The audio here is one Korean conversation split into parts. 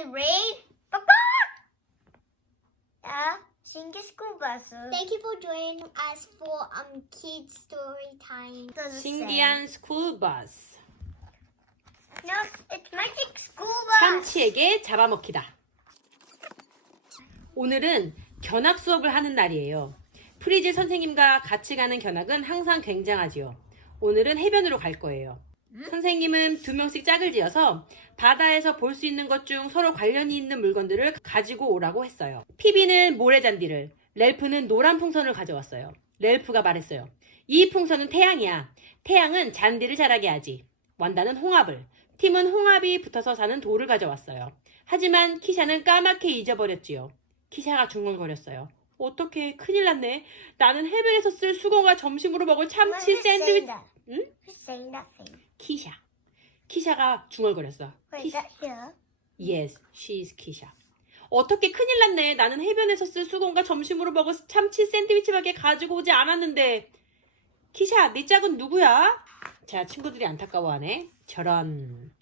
and read. Papa! Yeah, sing a school bus. Thank you for joining us for um kids story time. 신기한 스쿨 버스. No, it's magic school bus. 참치에게 잡아먹히다. 오늘은 견학 수업을 하는 날이에요. 프리즈 선생님과 같이 가는 견학은 항상 굉장하지요. 오늘은 해변으로 갈 거예요. 선생님은 두 명씩 짝을 지어서 바다에서 볼 수 있는 것 중 서로 관련이 있는 물건들을 가지고 오라고 했어요. 피비는 모래잔디를, 렐프는 노란 풍선을 가져왔어요. 렐프가 말했어요. 이 풍선은 태양이야. 태양은 잔디를 자라게 하지. 완다는 홍합을, 팀은 홍합이 붙어서 사는 돌을 가져왔어요. 하지만 키샤는 까맣게 잊어버렸지요. 키샤가 중얼거렸어요. 어떻게 큰일 났네. 나는 해변에서 쓸 수건과 점심으로 먹을 참치 샌드위치. 응? 키샤. 키샤가 중얼거렸어. Wait, is 키샤. that here? Yes, she's 키샤. 어떻게 큰일 났네. 나는 해변에서 쓸 수건과 점심으로 먹을 참치 샌드위치밖에 가지고 오지 않았는데. 키샤, 네 짝은 누구야? 자, 친구들이 안타까워하네. 저런.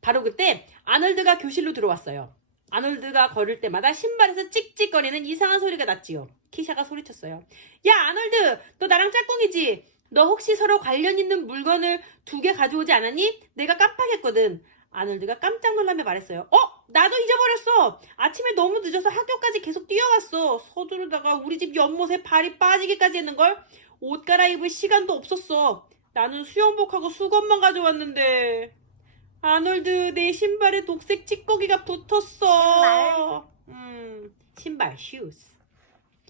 바로 그때 아놀드가 교실로 들어왔어요. 아놀드가 걸을 때마다 신발에서 찍찍거리는 이상한 소리가 났지요. 키샤가 소리쳤어요. 야, 아놀드! 너 나랑 짝꿍이지? 너 혹시 서로 관련 있는 물건을 두 개 가져오지 않았니? 내가 깜빡했거든. 아놀드가 깜짝 놀라며 말했어요. 어? 나도 잊어버렸어. 아침에 너무 늦어서 학교까지 계속 뛰어왔어. 서두르다가 우리 집 연못에 발이 빠지기까지 했는걸. 옷 갈아입을 시간도 없었어. 나는 수영복하고 수건만 가져왔는데. 아놀드, 내 신발에 녹색 찌꺼기가 붙었어. 음, 신발, shoes.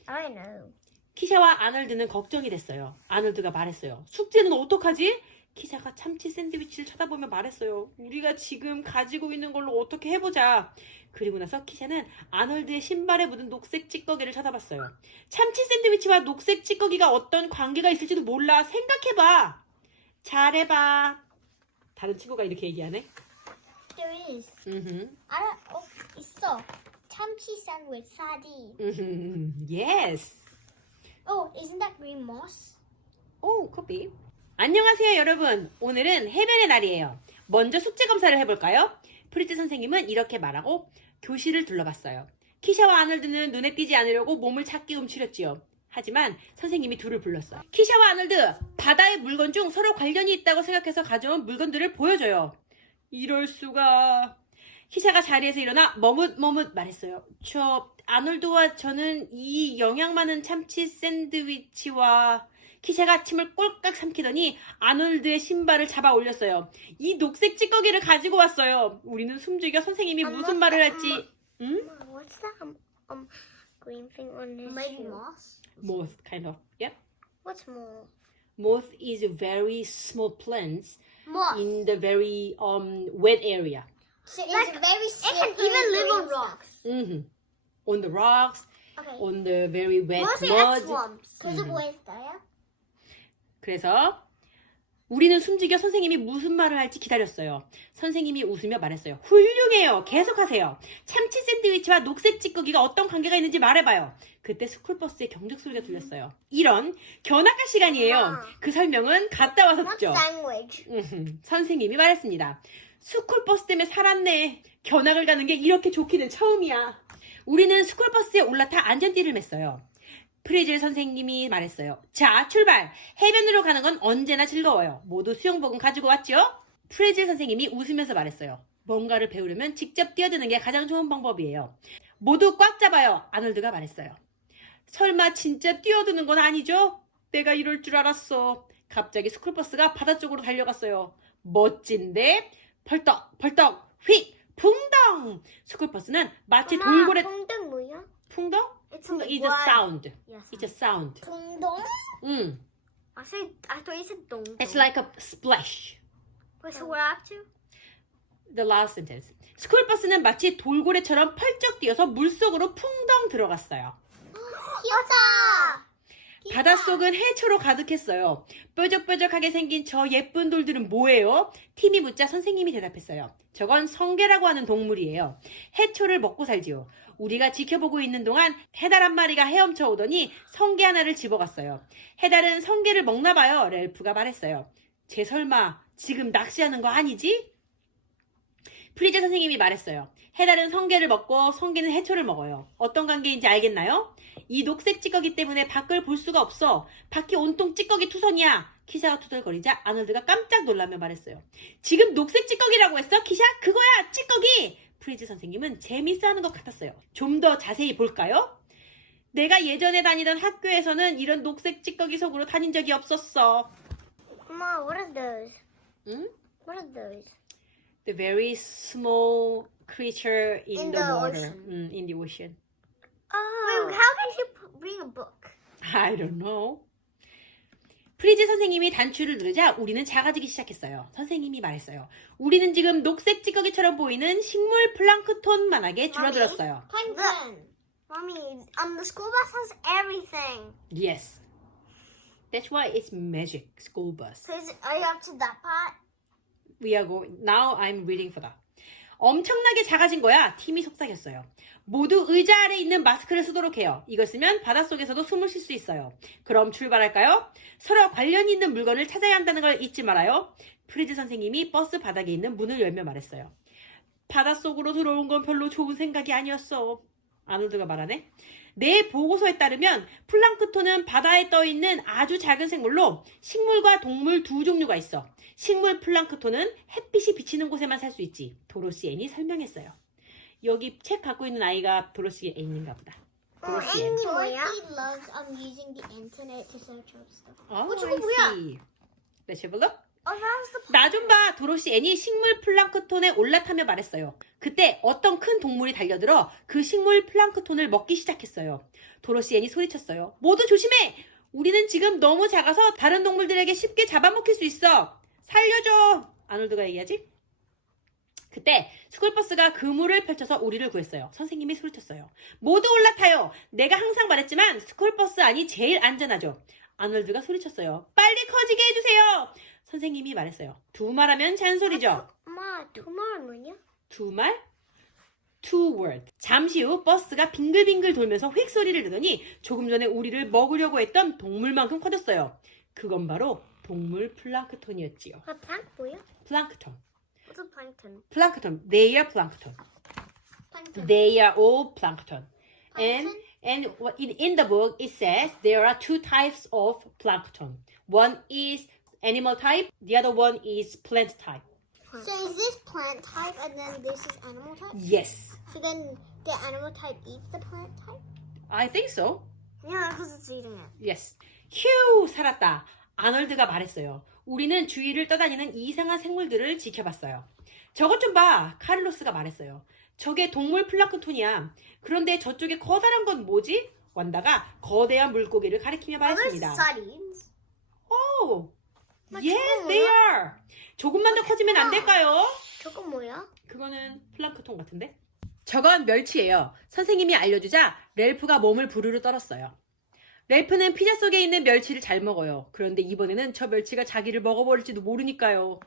I know. 키샤와 아놀드는 걱정이 됐어요. 아놀드가 말했어요. 숙제는 어떡하지? 키샤가 참치 샌드위치를 쳐다보며 말했어요. 우리가 지금 가지고 있는 걸로 어떻게 해보자. 그리고 나서 키샤는 아놀드의 신발에 묻은 녹색 찌꺼기를 쳐다봤어요. 참치 샌드위치와 녹색 찌꺼기가 어떤 관계가 있을지도 몰라. 생각해봐. 잘해봐. 다른 친구가 이렇게 얘기하네. There is. 음흠. 알아. 어 있어. 참치 sandwich sardine. 음흠. Yes. Oh, isn't that green moss? 오, 커피. 안녕하세요, 여러분. 오늘은 해변의 날이에요. 먼저 숙제 검사를 해볼까요? 프리즈 선생님은 이렇게 말하고 교실을 둘러봤어요. 키샤와 아놀드는 눈에 띄지 않으려고 몸을 찾기 움츠렸지요. 하지만 선생님이 둘을 불렀어요. 키샤와 아놀드, 바다의 물건 중 서로 관련이 있다고 생각해서 가져온 물건들을 보여줘요. 이럴 수가. 키샤가 자리에서 일어나 머뭇머뭇 말했어요. 저 아놀드와 저는 이 영양 많은 참치 샌드위치와 키샤가 침을 꼴깍 삼키더니 아놀드의 신발을 잡아 올렸어요. 이 녹색 찌꺼기를 가지고 왔어요. 우리는 숨죽여 선생님이 엄마, 무슨 말을 엄마. 할지 응? Mom, what's that um, um green thing on his Maybe shoe? moss. Moth kind of. Yeah. What's more? Moth is a very small plants Moss. in the very um wet area. So it's Like, very It can slippery even live on rocks. hmm On the rocks, Okay. on the very wet Mostly at mud. swamps. Because of Mhm. where's there? 그래서 우리는 숨죽여 선생님이 무슨 말을 할지 기다렸어요. 선생님이 웃으며 말했어요. 훌륭해요. 계속하세요. 참치 샌드위치와 녹색 찌꺼기가 어떤 관계가 있는지 말해봐요. 그때 스쿨버스의 경적 소리가 들렸어요. 이런 견학가 시간이에요. 아. 그 설명은 갔다 와서 Not 듣죠. sandwich. 음흠, 선생님이 말했습니다. 스쿨버스 때문에 살았네. 견학을 가는 게 이렇게 좋기는 처음이야. 우리는 스쿨버스에 올라타 안전띠를 맸어요. 프리즐 선생님이 말했어요. 자, 출발! 해변으로 가는 건 언제나 즐거워요. 모두 수영복은 가지고 왔죠? 프리즐 선생님이 웃으면서 말했어요. 뭔가를 배우려면 직접 뛰어드는 게 가장 좋은 방법이에요. 모두 꽉 잡아요. 아놀드가 말했어요. 설마 진짜 뛰어드는 건 아니죠? 내가 이럴 줄 알았어. 갑자기 스쿨버스가 바다 쪽으로 달려갔어요. 멋진데? 벌떡, 벌떡, 휙, 풍덩! 스쿨버스는 마치 돌고래, 풍덩 뭐야? 풍덩? It's 풍덩 a is a sound. It's a sound. 동동? 음. I said. I thought you said dong. It's like a splash. Wait, so we're up to? The last sentence. 스쿨버스는 마치 돌고래처럼 펄쩍 뛰어서 물속으로 풍덩 들어갔어요. 귀엽다. 바닷속은 해초로 가득했어요. 뾰족뾰족하게 생긴 저 예쁜 돌들은 뭐예요? 팀이 묻자 선생님이 대답했어요. 저건 성게라고 하는 동물이에요. 해초를 먹고 살지요. 우리가 지켜보고 있는 동안 해달 한 마리가 헤엄쳐 오더니 성게 하나를 집어갔어요. 해달은 성게를 먹나 봐요. 렐프가 말했어요. 제 설마 지금 낚시하는 거 아니지? 프리즈 선생님이 말했어요. 해달은 성게를 먹고 성게는 해초를 먹어요. 어떤 관계인지 알겠나요? 이 녹색 찌꺼기 때문에 밖을 볼 수가 없어. 밖이 온통 찌꺼기 투성이야. 키샤가 투덜거리자 아놀드가 깜짝 놀라며 말했어요. 지금 녹색 찌꺼기라고 했어? 키샤? 그거야! 찌꺼기! 프리즈 선생님은 재밌어하는 것 같았어요. 좀 더 자세히 볼까요? 내가 예전에 다니던 학교에서는 이런 녹색 찌꺼기 속으로 다닌 적이 없었어. Mama, what are those? 응? What are those? The very small creature in, In the, the water. ocean. 음, in the ocean. Oh. Wait, how can you p- bring a book? I don't know. 프리즈 선생님이 단추를 누르자 우리는 작아지기 시작했어요. 선생님이 말했어요. 우리는 지금 녹색 찌꺼기처럼 보이는 식물 플랑크톤만하게 줄어들었어요. Plankton. Mommy, um, the school bus has everything. Yes. That's why it's magic school bus. So is, are you up to that part? We are going. Now I'm reading for that. 엄청나게 작아진 거야. 팀이 속삭였어요. 모두 의자 아래 있는 마스크를 쓰도록 해요. 이걸 쓰면 바닷속에서도 숨을 쉴 수 있어요. 그럼 출발할까요? 서로 관련 있는 물건을 찾아야 한다는 걸 잊지 말아요. 프리즈 선생님이 버스 바닥에 있는 문을 열며 말했어요. 바닷속으로 들어온 건 별로 좋은 생각이 아니었어. 아놀드가 말하네. 내 보고서에 따르면 플랑크톤은 바다에 떠 있는 아주 작은 생물로 식물과 동물 두 종류가 있어. 식물 플랑크톤은 햇빛이 비치는 곳에만 살 수 있지. 도로시 앤이 설명했어요. 여기 책 갖고 있는 아이가 도로시 앤인가 보다. 도로시 앤. Annie 뭐야? Dorothy loves um using the internet to search up stuff. 어, 어, 저거 뭐야? Let's have a look. Oh, that's the 나 좀 봐. 도로시 앤이 식물 플랑크톤에 올라타며 말했어요. 그때 어떤 큰 동물이 달려들어 그 식물 플랑크톤을 먹기 시작했어요. 도로시 앤이 소리쳤어요. 모두 조심해! 우리는 지금 너무 작아서 다른 동물들에게 쉽게 잡아먹힐 수 있어. 살려줘! 아놀드가 얘기하지? 그때 스쿨버스가 그물을 펼쳐서 우리를 구했어요. 선생님이 소리쳤어요. 모두 올라타요. 내가 항상 말했지만 스쿨버스 안이 제일 안전하죠. 아놀드가 소리쳤어요. 빨리 커지게 해주세요. 선생님이 말했어요. 두 말하면 잔소리죠. Ma, tomorrow 뭐냐? 두 말? Two words. 잠시 후 버스가 빙글빙글 돌면서 휙 소리를 내더니 조금 전에 우리를 먹으려고 했던 동물만큼 커졌어요. 그건 바로 동물 플랑크톤이었지요. A plant 뭐야? 플랑크톤. What's a plankton? 플랑크톤. They are plankton. Plankton. They are all plankton. And Plankton? and what- in, in the book it says there are two types of plankton. One is animal type, the other one is plant type. So is this plant type and then this is animal type? Yes. So then the animal type eats the plant type? I think so. Yeah, because it's eating it. Yes. 휴, 살았다. 아놀드가 말했어요. 우리는 주위를 떠다니는 이상한 생물들을 지켜봤어요. 저것 좀 봐. 카를로스가 말했어요. 저게 동물 플랑크톤이야. 그런데 저쪽에 커다란 건 뭐지? 완다가 거대한 물고기를 가리키며 말했습니다. 오! 막 Yes, 저거 they are. 조금만 더 커지면 안 될까요? 저거 뭐야? 그거는 플랑크톤 같은데? 저건 멸치예요. 선생님이 알려주자 렐프가 몸을 부르르 떨었어요. 렐프는 피자 속에 있는 멸치를 잘 먹어요. 그런데 이번에는 저 멸치가 자기를 먹어버릴지도 모르니까요.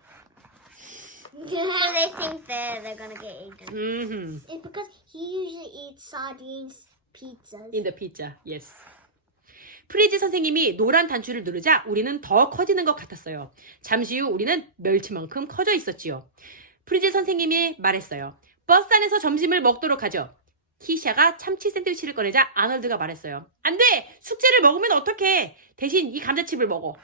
So they think that they're gonna get eaten. 음, It's because he usually eats sardines, pizzas. in the pizza, yes. 프리즈 선생님이 노란 단추를 누르자 우리는 더 커지는 것 같았어요. 잠시 후 우리는 멸치만큼 커져 있었지요. 프리즈 선생님이 말했어요. 버스 안에서 점심을 먹도록 하죠. 키샤가 참치 샌드위치를 꺼내자 아놀드가 말했어요. 안 돼! 숙제를 먹으면 어떡해! 대신 이 감자칩을 먹어.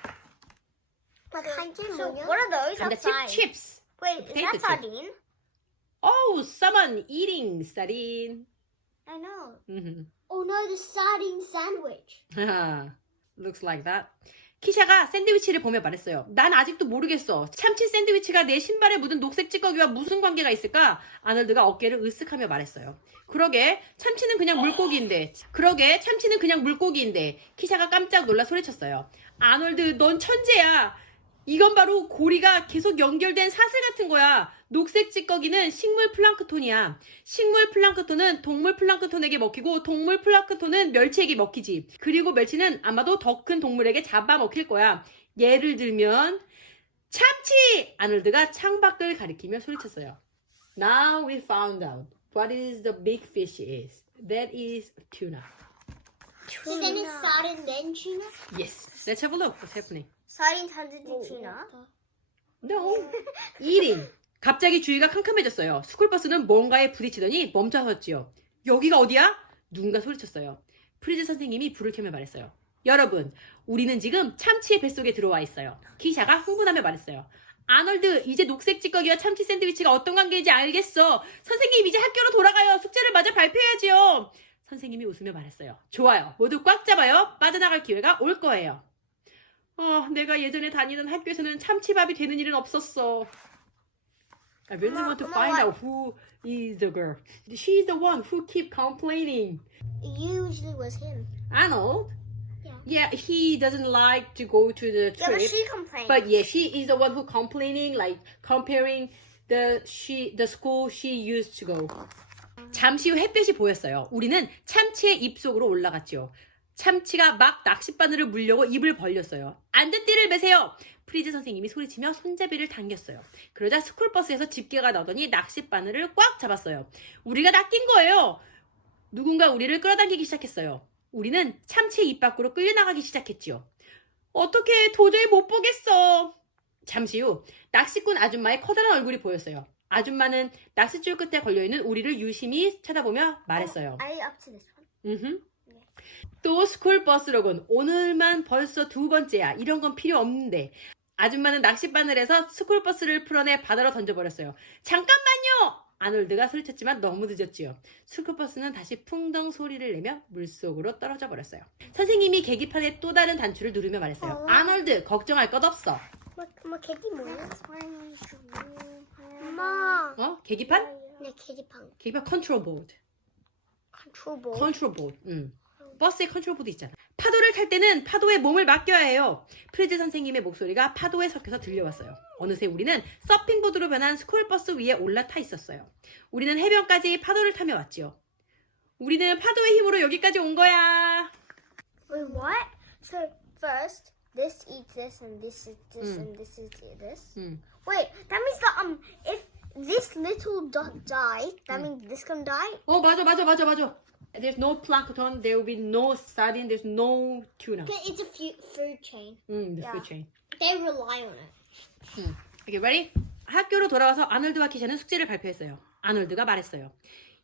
Like, Plankton so 뭐냐? what are those 감자칩 outside? chips. Wait, is Potato that chip. sardine? Oh, someone eating sardine. I know. Mhm. Oh no, the sardine sandwich. Looks like that. 키샤가 샌드위치를 보며 말했어요. 난 아직도 모르겠어. 참치 샌드위치가 내 신발에 묻은 녹색 찌꺼기와 무슨 관계가 있을까? 아놀드가 어깨를 으쓱하며 말했어요. 그러게, 참치는 그냥 물고기인데. 그러게, 참치는 그냥 물고기인데. 키샤가 깜짝 놀라 소리쳤어요. 아놀드, 넌 천재야. 이건 바로 고리가 계속 연결된 사슬 같은 거야. 녹색 찌꺼기는 식물 플랑크톤이야. 식물 플랑크톤은 동물 플랑크톤에게 먹히고 동물 플랑크톤은 멸치에게 먹히지. 그리고 멸치는 아마도 더 큰 동물에게 잡아먹힐 거야. 예를 들면 참치! 아놀드가 창밖을 가리키며 소리쳤어요. Now we found out what is the big fish is. That is tuna. So then it's sardine, then tuna? Yes. Let's have a look. What's happening? Sardine turned into tuna. No. Eating. 갑자기 주위가 캄캄해졌어요. 스쿨버스는 뭔가에 부딪히더니 멈춰섰지요. 여기가 어디야? 누군가 소리쳤어요. 프리즈 선생님이 불을 켜며 말했어요. 여러분, 우리는 지금 참치의 뱃속에 들어와 있어요. 키샤가 흥분하며 말했어요. 아놀드, 이제 녹색 찌꺼기와 참치 샌드위치가 어떤 관계인지 알겠어. 선생님, 이제 학교로 돌아가요. 숙제를 마저 발표해야지요. 선생님이 웃으며 말했어요. 좋아요. 모두 꽉 잡아요. 빠져나갈 기회가 올 거예요. 어, 내가 예전에 다니던 학교에서는 참치밥이 되는 일은 없었어. I really want to find out who is the girl. She's the one who keep complaining. It usually was him. Arnold? Yeah. Yeah, he doesn't like to go to the Yeah, but trip. she complained. But yeah, she is the one who complaining, like comparing the she the school she used to go. 잠시 후 햇볕이 보였어요. 우리는 참치의 입 속으로 올라갔지요. 참치가 막 낚싯바늘을 물려고 입을 벌렸어요. 안전띠를 매세요. 프리즈 선생님이 소리치며 손잡이를 당겼어요. 그러자 스쿨버스에서 집게가 나오더니 낚싯바늘을 꽉 잡았어요. 우리가 낚인 거예요. 누군가 우리를 끌어당기기 시작했어요. 우리는 참치의 입 밖으로 끌려나가기 시작했지요. 어떻게 도저히 못 보겠어. 잠시 후 낚시꾼 아줌마의 커다란 얼굴이 보였어요. 아줌마는 낚싯줄 끝에 걸려있는 우리를 유심히 쳐다보며 말했어요. Are you up to this one? 음흠. 또 스쿨버스 로군. 오늘만 벌써 두 번째야. 이런 건 필요 없는데. 아줌마는 낚싯바늘에서 스쿨버스를 풀어내 바다로 던져버렸어요. 잠깐만요! 아놀드가 소리쳤지만 너무 늦었지요. 스쿨버스는 다시 풍덩 소리를 내며 물속으로 떨어져 버렸어요. 선생님이 계기판의 또 다른 단추를 누르며 말했어요. 어. 아놀드, 걱정할 것 없어. 엄마, 엄마 캐디 뭐야? 엄마. 어? 계기판? 네, 캐디팡. 계기판 컨트롤 보드. 컨트롤 보. 컨트롤 보드. 응. 버스에 컨트롤 보드 있잖아. 파도를 탈 때는 파도에 몸을 맡겨야 해요. 프리즈 선생님의 목소리가 파도에 섞여서 들려왔어요. 어느새 우리는 서핑보드로 변한 스쿨버스 위에 올라타 있었어요. 우리는 해변까지 파도를 타며 왔지요. 우리는 파도의 힘으로 여기까지 온 거야. Wait, what? So first, this eats this, and this is this, Mm. and this is this. 응. Wait, that means that um, if this little dot dies, that means this can die. 어, 맞아, 맞아, 맞아, 맞아. There's no plankton, there will be no sardine, there's no tuna. Okay, It's a fu- food chain. 응, the food chain. They rely on it. Okay, ready? 학교로 돌아와서 아놀드와 키샤는 숙제를 발표했어요. 아놀드가 말했어요.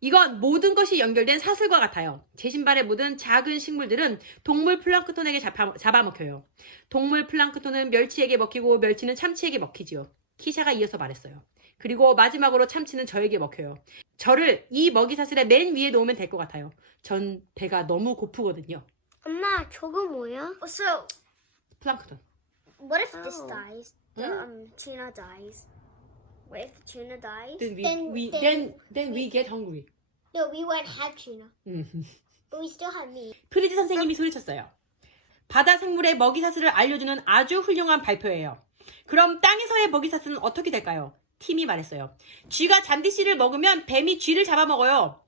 이건 모든 것이 연결된 사슬과 같아요. 제 신발에 묻은 작은 식물들은 동물 플랑크톤에게 잡아, 잡아먹혀요. 동물 플랑크톤은 멸치에게 먹히고 멸치는 참치에게 먹히지요. 키샤가 이어서 말했어요. 그리고 마지막으로 참치는 저에게 먹혀요. 저를 이 먹이 사슬의 맨 위에 놓으면 될 것 같아요. 전 배가 너무 고프거든요. 엄마, 저거 뭐야? So, 플랑크톤. what if this Oh. dies? The um tuna dies. What if tuna dies? Then we, Then- we, then- then, then we get hungry. No, we won't have tuna, 음. but we still have meat. 프리즈 선생님이 소리쳤어요. 바다 생물의 먹이 사슬을 알려주는 아주 훌륭한 발표예요. 그럼 땅에서의 먹이 사슬은 어떻게 될까요? 팀이 말했어요. 쥐가 잔디 씨를 먹으면 뱀이 쥐를 잡아먹어요.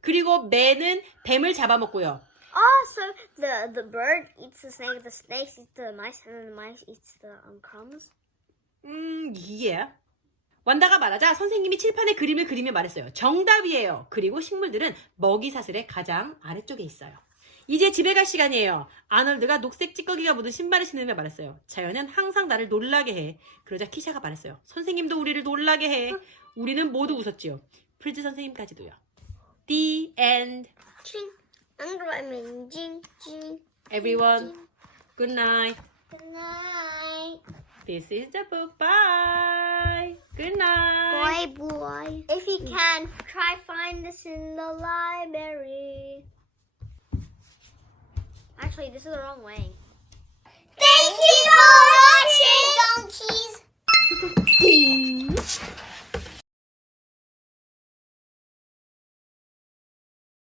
그리고 매는 뱀을 잡아먹고요. Oh, so the the bird eats the snake, the snake eats the mice, and the mice eats the um, crumbs. 음, 예. 완다가 말하자 선생님이 칠판에 그림을 그리며 말했어요. 정답이에요. 그리고 식물들은 먹이 사슬의 가장 아래쪽에 있어요. 이제 집에 갈 시간이에요. 아놀드가 녹색 찌꺼기가 묻은 신발을 신으며 말했어요. 자연은 항상 나를 놀라게 해. 그러자 키샤가 말했어요. 선생님도 우리를 놀라게 해. 우리는 모두 웃었지요. 프리즈 선생님까지도요. The end. Ching. I'm jing jing. Everyone, good night. Good night. This is the book. Bye. Good night. Boy, boy. If you can, try find this in the library. Actually, this is the wrong way. Thank you for watching, donkeys.